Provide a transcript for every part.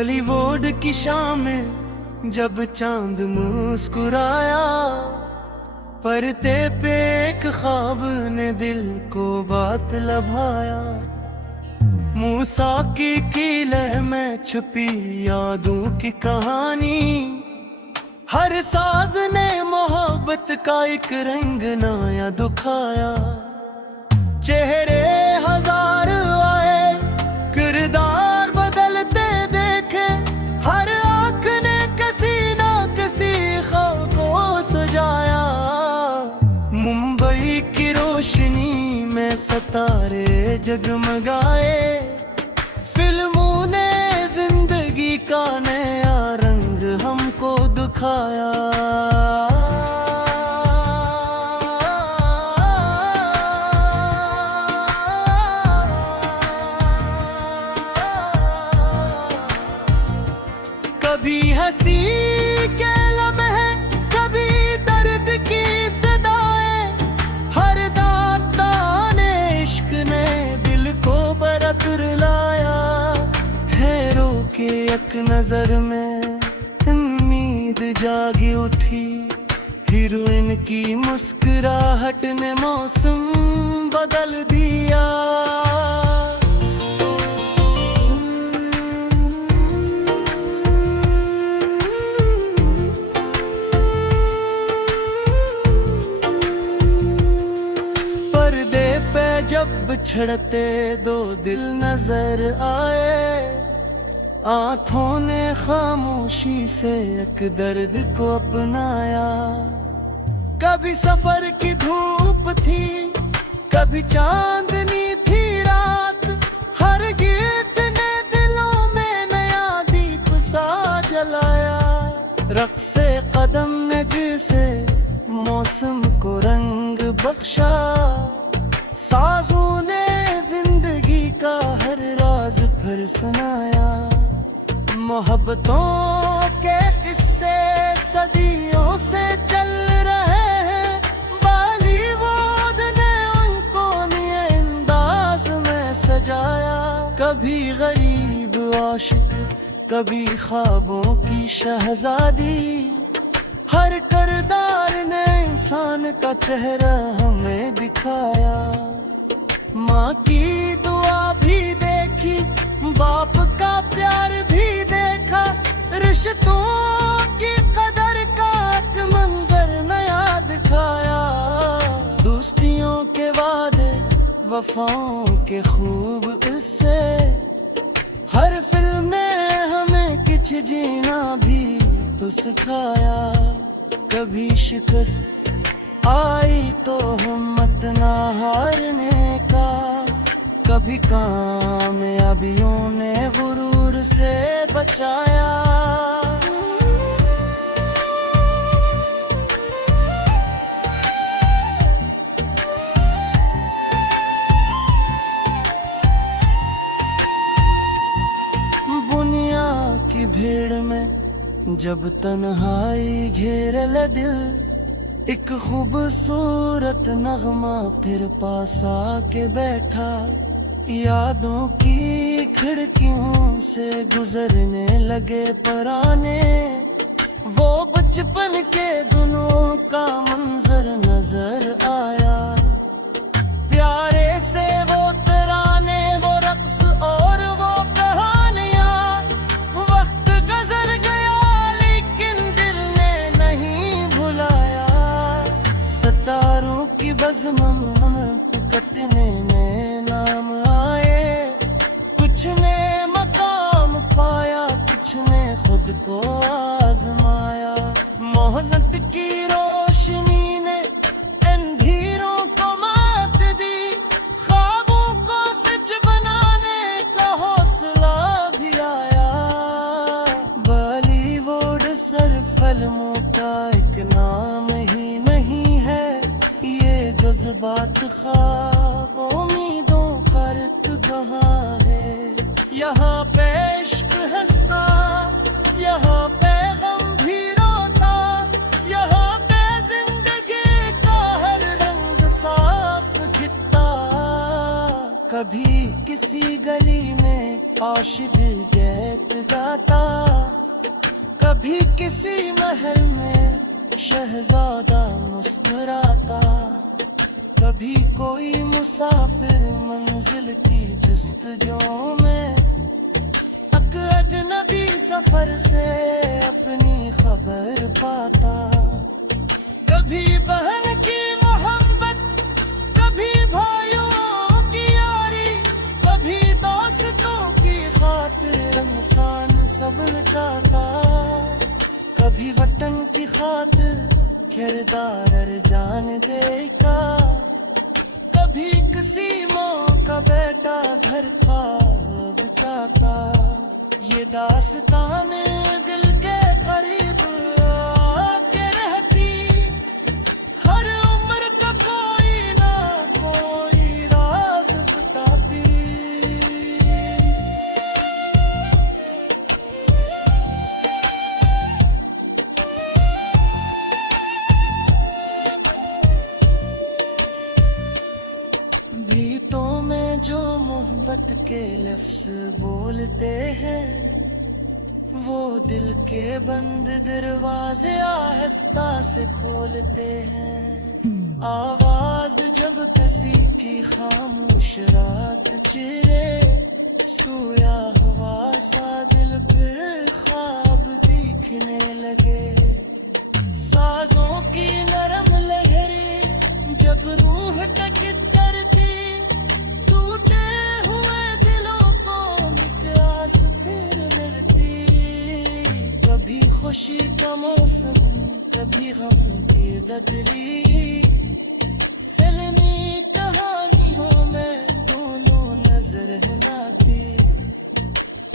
बॉलीवुड की शाम में जब चांद मुस्कुराया, पर्दे पे एक ख्वाब ने दिल को बात लभाया। मूसा की किले में छुपी यादों की कहानी, हर साज ने मोहब्बत का एक रंग नया दिखाया। चेहरे हजार आए, किरदार बदलते देखे, हर आँख ने किसी ना किसी ख्वाब को सजाया। मुंबई की रोशनी में सितारे जगमगाए, फिल्मों ने जिंदगी का नया रंग हमको दिखाया। कभी हंसी के लम्हे, कभी दर्द की सदाएं, हर दास्तान इश्क ने दिल को बरकर लाया। हैरों के एक नजर में उम्मीद जागी उठी, हीरोइन की मुस्कुराहट ने मौसम बदल दिया। पर्दे पे जब छड़ते दो दिल नजर आए, आंखों ने खामोशी से एक दर्द को अपनाया। कभी सफर की धूप थी, कभी चांदनी थी रात, हर गीत ने दिलों में नया दीप सा जलाया। रक्से कदम ने जिसे मौसम को रंग बख्शा, साजों ने जिंदगी का हर राज फिर सुनाया। मोहब्बतों के किस्से सदियों से चल रहे हैं, बॉलीवुड ने उनको नए अंदाज में सजाया। कभी गरीब आशिक, कभी ख्वाबों की शहजादी, हर किरदार ने इंसान का चेहरा हमें दिखाया। माँ की दुआ भी देखी, बाप का प्यार भी देखा, रिश्तों की कदर का एक मंजर नया दिखाया। दोस्तियों के वादे, वफाओं के खूब किस्से, हर फिल्म ने हमें कुछ जीना भी तो सिखाया। कभी शिकस्त आई तो हिम्मत ना हारने का, कभी कामयाबियों ने गुरूर से बचाया। दुनिया की भीड़ में जब तन्हाई घेरे ले दिल, एक खूबसूरत नगमा फिर पास आके बैठा। यादों की खिड़कियों से गुजरने लगे पराने, वो बचपन के दिनों का मंजर नजर आया। प्यारे से वो तराने, वो रक्स और वो कहानियां, वक्त गुजर गया लेकिन दिल ने नहीं भुलाया। सितारों की बज़्म में कितने में नाम आए, कुछ ने मकाम पाया, कुछ ने खुद को आजमाया। मोहब्बत की रोशनी ने अंधेरों को मात दी, ख्वाबों को सच बनाने का हौसला भी आया। बॉलीवुड सिर्फ फिल्मों का एक नाम ही नहीं है, ये जज्बात, ख्वाब, उम्मीदों का रतबहा है। यहाँ पे इश्क हंसता, यहाँ पे गम भी रोता, यहाँ पे जिंदगी का हर रंग साफ खिता। कभी किसी गली में आशिक गीत गाता, कभी किसी महल में शहजादा मुस्कुराता, कभी कोई मुसाफिर मंजिल की जुस्तजू में अक अजनबी सफर से अपनी खबर पाता। कभी बहन की मोहब्बत, कभी भाइयों की यारी, कभी दोस्तों की खातिर इंसान सब लुटाता, कभी वतन की खातिर किरदार जान देगा, कभी किसी माँ का बेटा घर का बचाता। ये दास्तान दिल के करीब आके रहती, हर उम्र का कोई ना कोई राज बताती। गीतों में जो मोहब्बत के लफ्ज बोलते हैं, वो दिल के बंद दरवाजे आहिस्ता से खोलते हैं। आवाज जब किसी की खामोश रात चिरे, सोया हुआ सा दिल फिर ख्वाब दिखने लगे। साजों की नरम लहरें जब रूह तक तरती, टूटे हुए दिलों को मिठास फिर मिलती। कभी खुशी का मौसम, कभी गम की बदली, फिल्मी कहानियों में दोनों नजर लाती।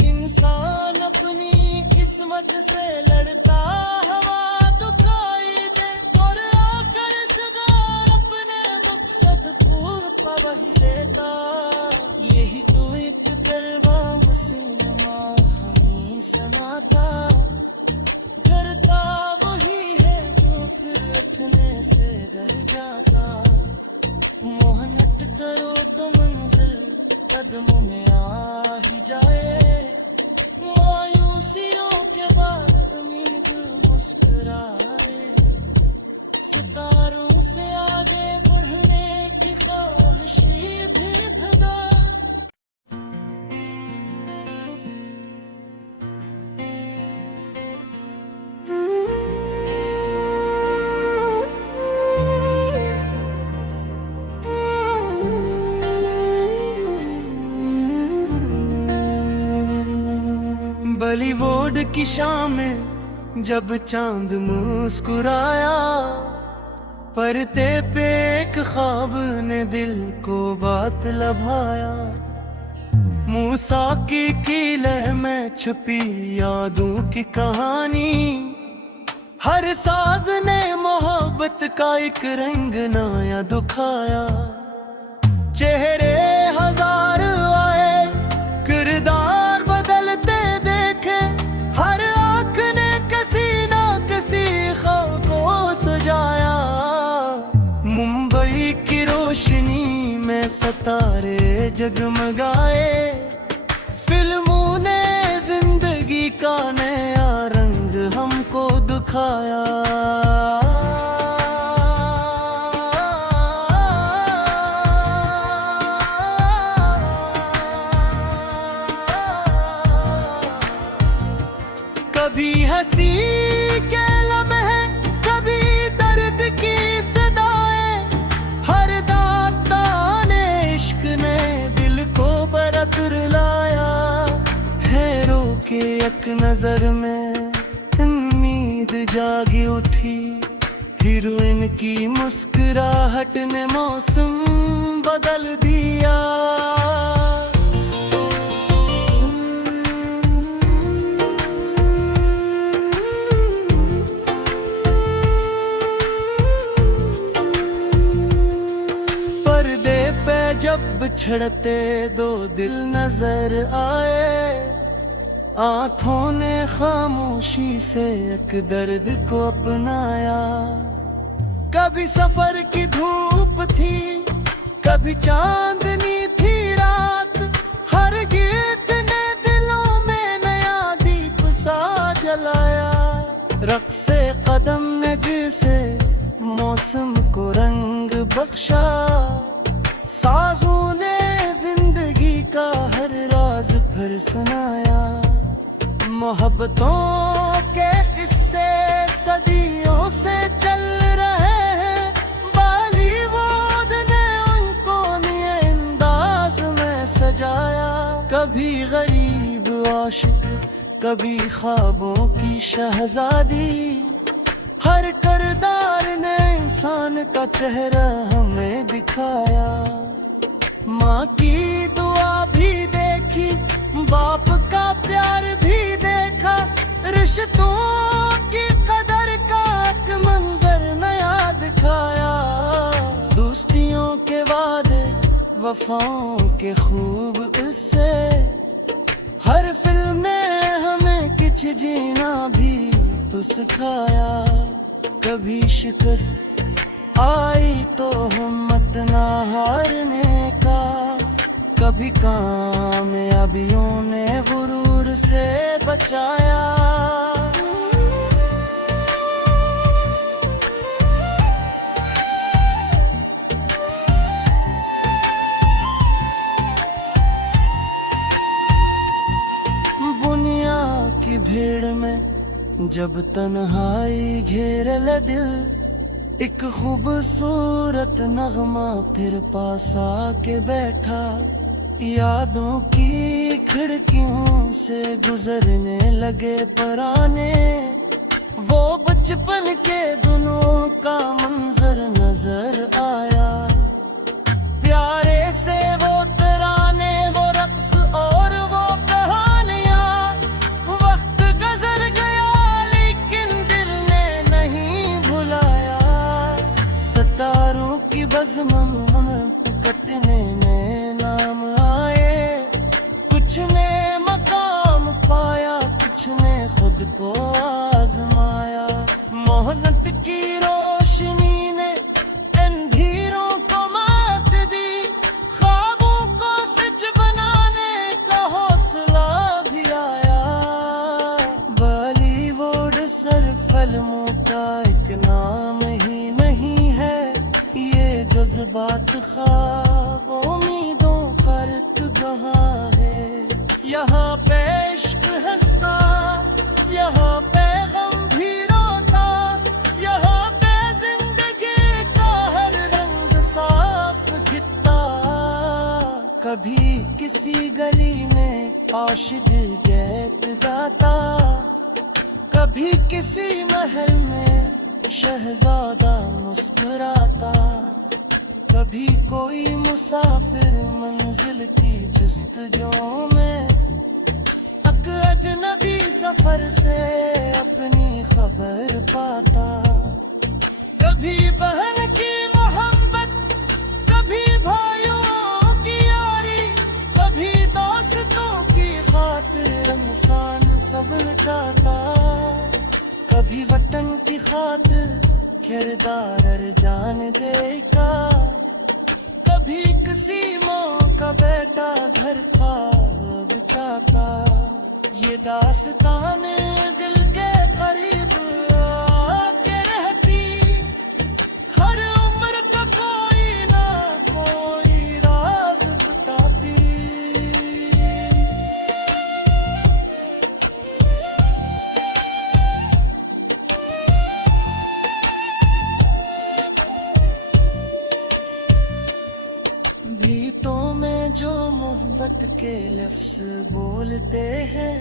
इंसान अपनी किस्मत से लड़ता, हवा दुखाई दे और आकर सुधार अपने मकसद पूरा वही लेता। यही तो एक दरवा मसीनमा हमें सनाता, डरता वही है जो फिर उठने से डर जाता। मोहनत करो तो मंजिल कदमों में आ ही जाए, मायूसियों के बाद उम्मीद मुस्कुराए। सितारों से आगे बढ़ने की ख्वाहिशी भी भगा। बॉलीवुड की शाम में जब चांद मुस्कुराया, पर्दे पे एक ख्वाब ने दिल को बात लभाया। मूसा की लह में छुपी यादों की कहानी, हर साज ने मोहब्बत का एक रंग नया दिखाया। चेहरे हजार आए, किरदार बदलते देखे, हर आँख ने किसी ना किसी ख्वाब को सजाया। मुंबई की रोशनी में सितारे जगमगाए, फिल्मों ने जिंदगी का नया रंग हमको दिखाया। कभी हंसी के लम्हे, कभी दर्द की सदाएं, हर दास्तान इश्क ने दिल को बरकर लाया। हैरों के एक नजर में उम्मीद जागी उठी, हीरोइन की मुस्कुराहट ने मौसम बदल दिया। जब बिछड़ते दो दिल नजर आए, आंखों ने खामोशी से एक दर्द को अपनाया। कभी सफर की धूप थी, कभी चांदनी थी रात, रक्से कदम ने जिसे मौसम को रंग बख्शा, साजों ने जिंदगी का हर राज फिर सुनाया। मोहब्बतों के किस्से सदियों से चल रहे हैं, बॉलीवुड ने उनको नए अंदाज में सजाया। कभी गरीब आशिक, कभी ख्वाबों की शहजादी, हर किरदार ने इंसान का चेहरा हमें दिखाया। माँ की दुआ भी देखी, बाप का प्यार भी देखा, रिश्तों की कदर का एक मंजर नया दिखाया। दोस्तियों के वादे, वफाओं के खूब किस्से, हर फिल्म में हमें कुछ जीना भी तो सिखाया। कभी शिकस्त आई तो हिम्मत ना हारने का, कभी कामयाबियों ने गुरूर से बचाया। दुनिया की भीड़ में जब तन्हाई घेरे ले दिल, एक खूबसूरत नगमा फिर पास आके बैठा। यादों की खिड़कियों से गुजरने लगे पराने, वो बचपन के दिनों का मंजर नजर आया। प्यारे से वो तराने, वो रक्स और वो कहानियां, वक्त गुजर गया लेकिन दिल ने नहीं भुलाया। सितारों की बज़्म में कितने नए नाम आए, कुछ ने मकाम पाया, कुछ ने खुद को आजमाया। मोहब्बत की रोशनी ने अंधेरों को मात दी, ख्वाबों को सच बनाने का हौसला भी आया। बॉलीवुड सिर्फ फिल्मों का एक नाम ही नहीं है, ये जज्बात ख्वाब उम्मीदों पर गवाह है। यहाँ पे इश्क हंसता, यहाँ पे गम भी रोता, यहाँ पे जिंदगी का हर रंग साफ खिता। कभी किसी गली में आशिक गीत गाता, कभी किसी महल में शहजादा मुस्कुराता, कभी कोई मुसाफिर मंजिल की जस्तजू में अक अजनबी सफर से अपनी खबर पाता। कभी बहन की मोहब्बत, कभी भाइयों की यारी, कभी दोस्तों की खातिर इंसान सब लुटाता। कभी वतन की खातिर किरदार जान देगा, कभी किसी माँ का बेटा घर ख्वाब चाहता। ये दास्तान दिल के करीब आके रहती, हर उम्र का कोई ना कोई राज बताती। गीतों में जो मोहब्बत के लफ्ज बोलते हैं,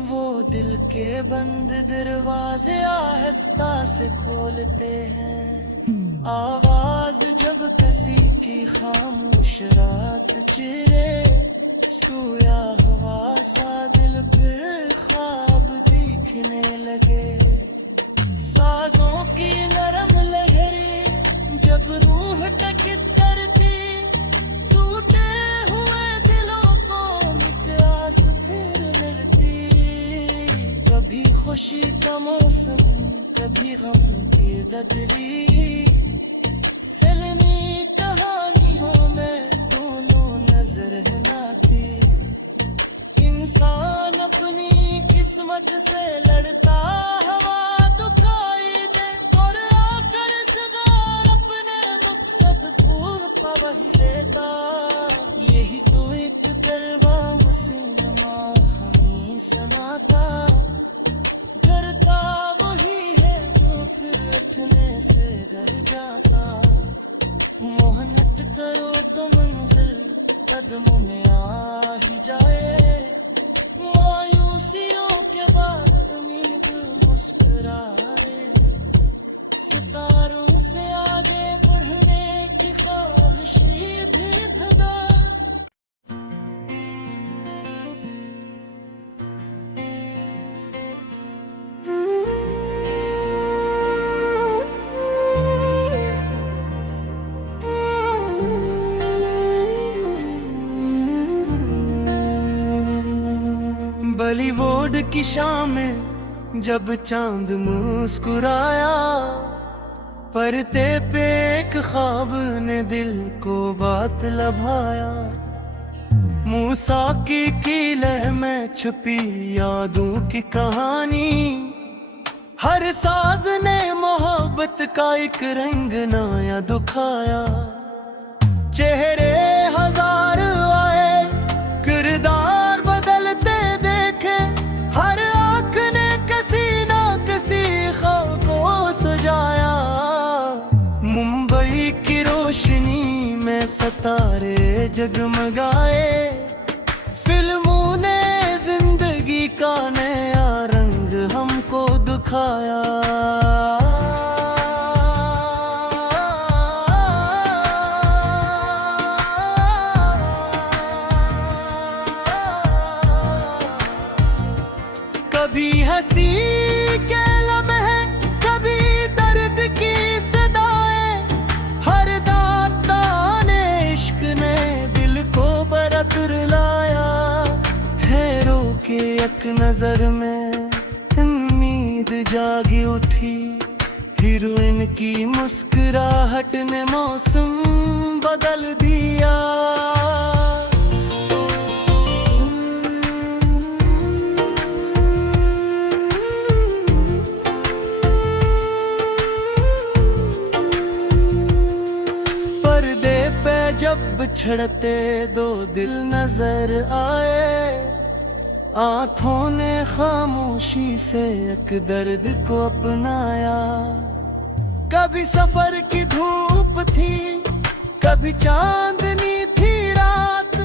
वो दिल के बंद दरवाजे आहिस्ता से खोलते हैं। आवाज जब किसी की खामोश रात चिरे, सोया हुआ सा दिल फिर ख्वाब दिखने लगे। साजों की नरम लहरें जब रूह तक तरती, टूटे हुए दिलों को मिठास फिर मिलती। कभी खुशी का मौसम, कभी गम की ददली, फिल्मी कहानियों में दोनों नजर है नाती। इंसान अपनी इस किस्मत से लड़ता हवा दुखाई दे और आकर सगार अपने मकसद पूर वही लेता यही तो एक करवा मसीनमा हमी सनाता डरता वही है जो फिर उठने से डर जाता मोहन हट करो तो मंजिल कदमों में आ ही जाए मायूसियों के बाद उम्मीद मुस्कुराए सितारों से आगे बढ़ने की ख्वाहिशी भी भगा बॉलीवुड की शाम में जब चांद मुस्कुराया पर्दे पे एक ख्वाब ने दिल को बात लभाया मूसा की लह में छुपी यादों की कहानी हर साज ने मोहब्बत का एक रंग नया दिखाया चेहरे हजार आए किरदार बदलते देखे हर आँख ने किसी ना किसी ख्वाब को सजाया मुंबई की रोशनी में सितारे जगमगाए फिल्मों ने जिंदगी का नया रंग हमको दिखाया कभी हंसी के लम्हे कभी दर्द की सदाएं हर दास्तान इश्क ने दिल को बरतर लाया हैरों के एक नजर में उम्मीद जागी उठी हीरोइन की मुस्कुराहट ने मौसम बदल दिया जब छड़ते दो दिल नजर आए आंखों ने खामोशी से एक दर्द को अपनाया कभी सफर की धूप थी कभी चांदनी थी रात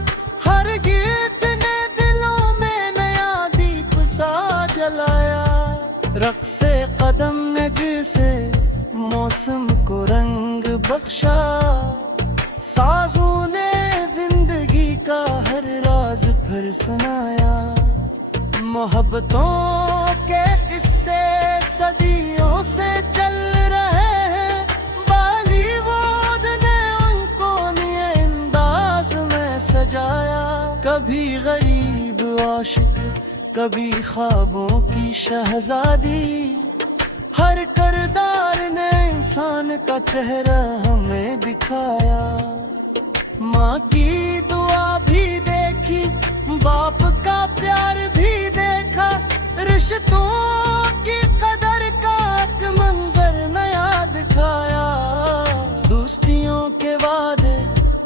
हर गीत ने दिलों में नया दीप सा जलाया रक्से कदम ने जिसे मौसम को रंग बख्शा साजों ने जिंदगी का हर राज फिर सुनाया मोहब्बतों के किस्से सदियों से चल रहे हैं बॉलीवुड ने उनको नए अंदाज में सजाया कभी गरीब आशिक कभी ख्वाबों की शहजादी हर किरदार ने इंसान का चेहरा हमें दिखाया माँ की दुआ भी देखी बाप का प्यार भी देखा रिश्तों की कदर का एक मंजर नया दिखाया दोस्तियों के वादे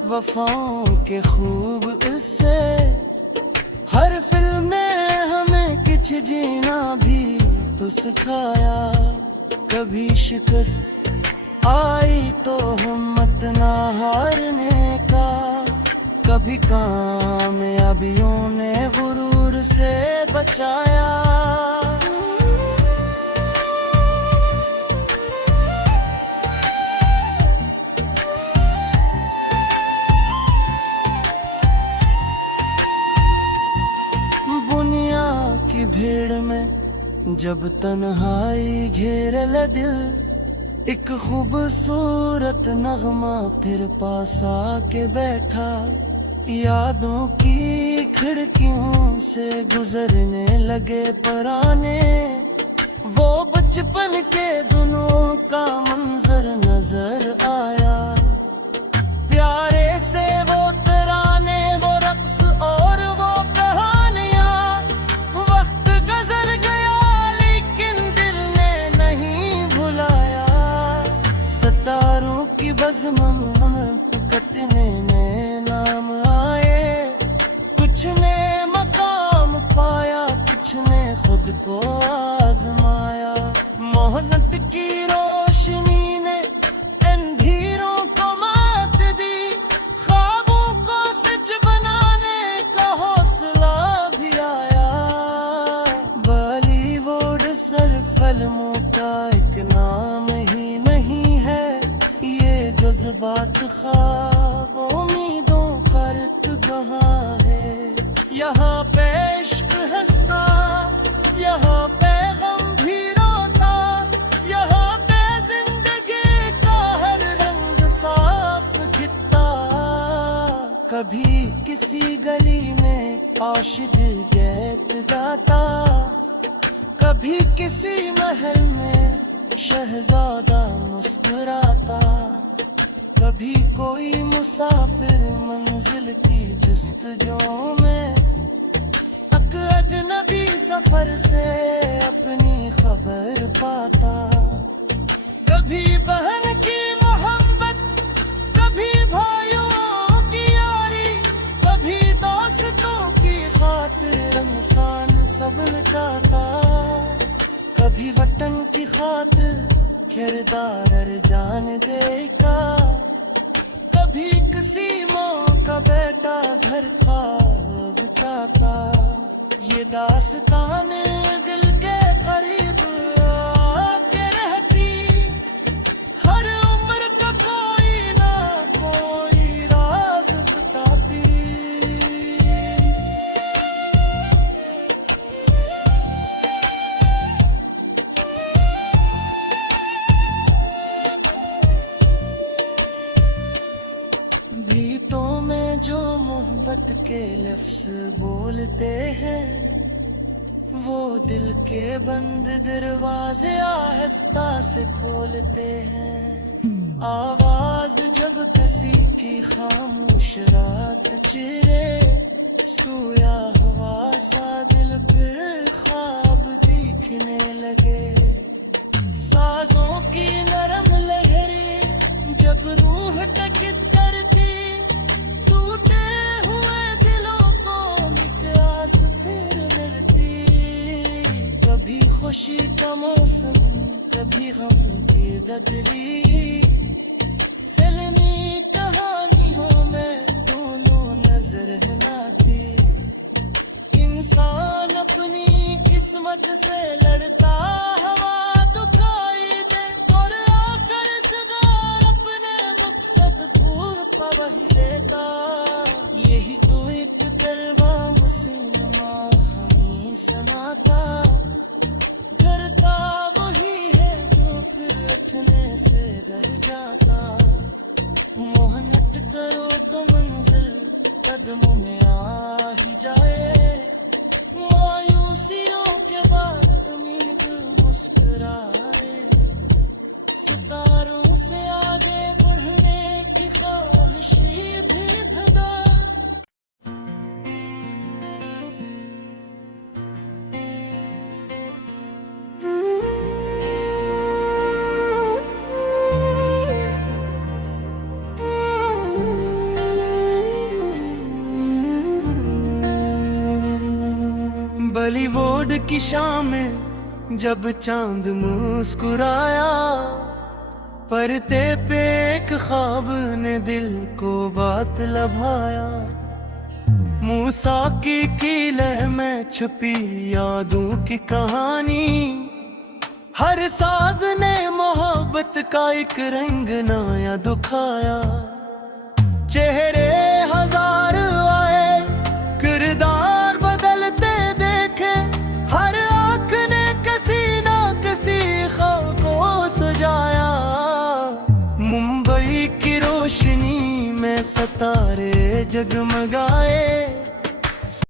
वफाओं के खूब किस्से हर फिल्म ने हमें कुछ जीना भी तो सिखाया कभी शिकस्त आई तो हिम्मत ना हारने का कभी कामयाबियों ने गुरूर से बचाया दुनिया की भीड़ में जब तन्हाई घेर ले दिल एक खूबसूरत नगमा फिर पास आके बैठा यादों की खिड़कियों से गुजरने लगे पराने वो बचपन के दिनों का मंजर नजर आया प्यारे से वो तराने वो रक्स और वो कहानियां वक्त गुजर ख्वाब उम्मीदों का कहाँ है। यहाँ पे इश्क हंसता, यहाँ पे गम भी रोता, यहाँ पे जिंदगी का हर रंग साफ खिता। कभी किसी गली में आशिक गीत गाता, कभी किसी महल में शहजादा मुस्कुराता, कभी कोई मुसाफिर मंजिल की जस्तजू में अक अजनबी सफर से अपनी खबर पाता। कभी बहन की मोहब्बत, कभी भाइयों की यारी, कभी दोस्तों की खातिर इंसान सब लुटाता। कभी वतन की खातिर किरदार जान देगा, कभी किसी माँ का बेटा घर का बचाता। ये दास्तान दिल के करीब आके रहती, हर उम्र का कोई ना कोई राज बताती। गीतों में जो मोहब्बत के लफ्ज बोलते हैं, वो दिल के बंद दरवाजे आहिस्ता से खोलते हैं। आवाज जब किसी की खामोश रात चिरे, सोया हुआ सा दिल फिर ख्वाब दिखने लगे। साजों की नरम लहरें जब रूह तक तरती, टूटे हुए दिलों को मिठास फिर मिलती। कभी खुशी का मौसम, कभी गम की ददली, फिल्मी कहानियों में दोनों नजर है नाती। इंसान अपनी किस्मत से लड़ता, हवा दुखाई दे और आकर सगार अपने मकसद को वही लेता। यही तो एक करवा मुसलमा हमें सनाता, करता वही है जो फिर उठने से डर जाता। मोहनत करो तो मंजिल कदमों में आ ही जाए, मायूसियों के बाद उम्मीद मुस्कुराए। सितारों से आगे बढ़ने की ख्वाहिशी भी भदा। बॉलीवुड की शाम में जब चांद मुस्कुराया, पर्दे पे एक ख्वाब ने दिल को बात लभाया। मूसा की लह में छुपी यादों की कहानी, हर साज ने मोहब्बत का एक रंग नया दिखाया। चेहरे हजार आए, किरदार बदलते देखे, हर आँख ने किसी ना किसी ख्वाब को सजाया। मुंबई की रोशनी में सितारे जगमगाए,